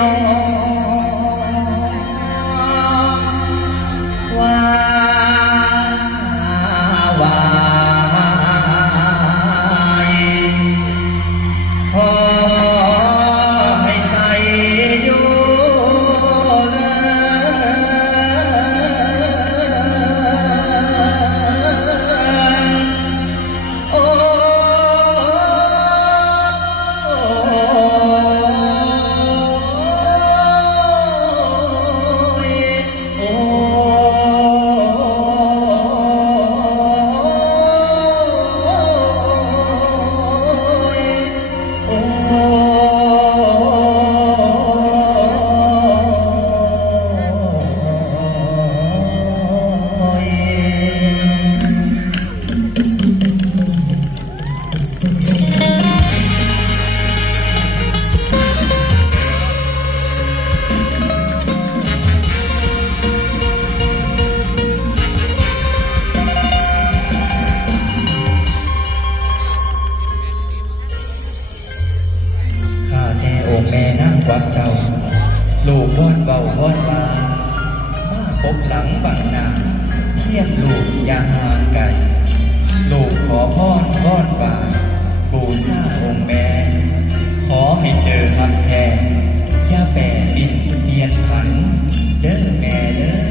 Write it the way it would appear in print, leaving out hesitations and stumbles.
น้องว่าขอให้ใส่อยู่โอ้แม่นั่งวัดเจ้าลูกวอดเบาวอดมาปกหลังบังหน้าเทียมลูกอย่าห่างไกลลูกขอพรวอดบ่าบูชาองค์แม่ขอให้เจอหักแท้อย่าแปรปินเปลี่ยนผันเด้อแม่เด้อ